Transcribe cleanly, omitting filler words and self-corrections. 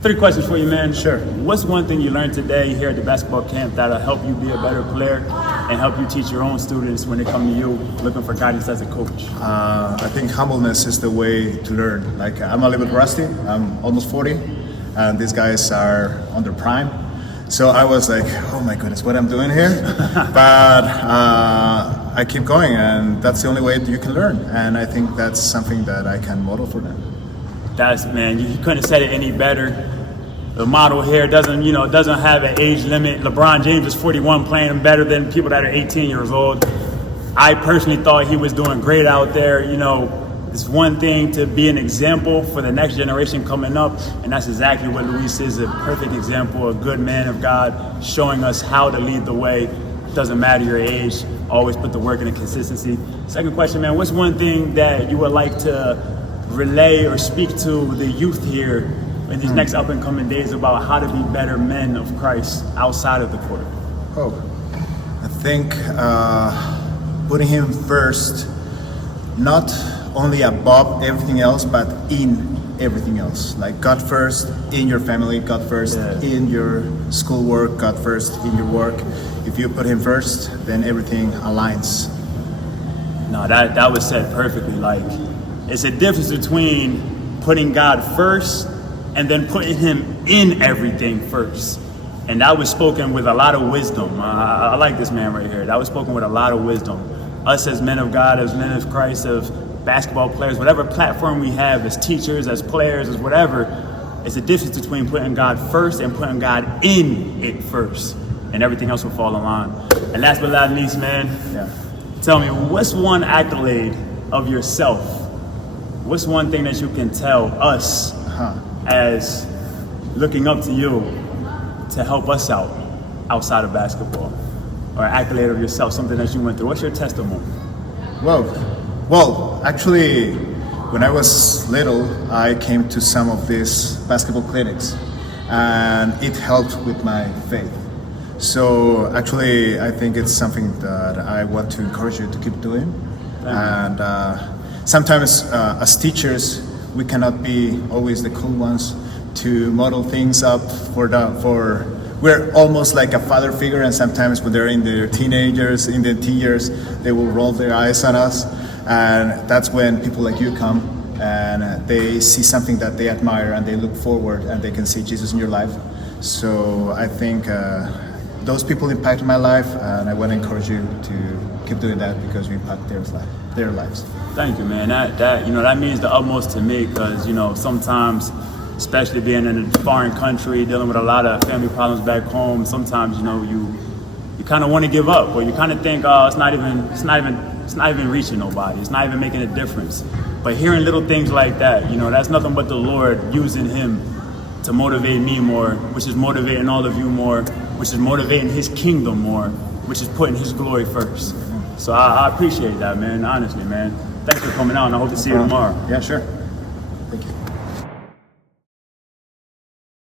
Three questions for you, man. Sure. What's one thing you learned today here at the basketball camp that'll help you be a better player and help you teach your own students when they come to you looking for guidance as a coach? I think humbleness is the way to learn. Like, I'm a little bit rusty. I'm almost 40, and these guys are on their prime. So I was like, oh my goodness, what I'm doing here? But I keep going, and that's the only way that you can learn. And I think that's something that I can model for them. Man, you couldn't have said it any better. The model here doesn't have an age limit. LeBron James is 41, playing better than people that are 18 years old. I personally thought he was doing great out there. It's one thing to be an example for the next generation coming up, and that's exactly what Luiz is, a perfect example, a good man of God, showing us how to lead the way. Doesn't matter your age, always put the work and the consistency. Second question, man, what's one thing that you would like to relay or speak to the youth here in these next up and coming days about how to be better men of Christ outside of the court? I think putting him first, not only above everything else, but in everything else. Like God first in your family, God first in your schoolwork, God first in your work. If you put him first, then everything aligns. No, that was said perfectly. Like, it's a difference between putting God first and then putting him in everything first. And that was spoken with a lot of wisdom. I like this man right here. That was spoken with a lot of wisdom. Us as men of God, as men of Christ, as basketball players, whatever platform we have as teachers, as players, as whatever, it's a difference between putting God first and putting God in it first. And everything else will fall in line. And last but not least, man, tell me, what's one accolade of yourself? What's one thing that you can tell us as looking up to you to help us out outside of basketball? Or an accolade of yourself, something that you went through. What's your testimony? Well, actually, when I was little, I came to some of these basketball clinics, and it helped with my faith. So actually, I think it's something that I want to encourage you to keep doing. And sometimes as teachers, we cannot be always the cool ones to model things up we're almost like a father figure, and sometimes when they're in their teenagers, in their teen years, they will roll their eyes on us. And that's when people like you come and they see something that they admire and they look forward and they can see Jesus in your life. So I think those people impacted my life, and I want to encourage you to keep doing that because you impact their lives. Thank you, man. That means the utmost to me, because sometimes, especially being in a foreign country, dealing with a lot of family problems back home, sometimes you kind of want to give up, or you kind of think, oh, it's not even reaching nobody, it's not even making a difference. But hearing little things like that, that's nothing but the Lord using him to motivate me more, which is motivating all of you more, which is motivating his kingdom more, which is putting his glory first. So I appreciate that, man, honestly, man. Thanks for coming out, and I hope to see you tomorrow. Yeah, sure. Thank you.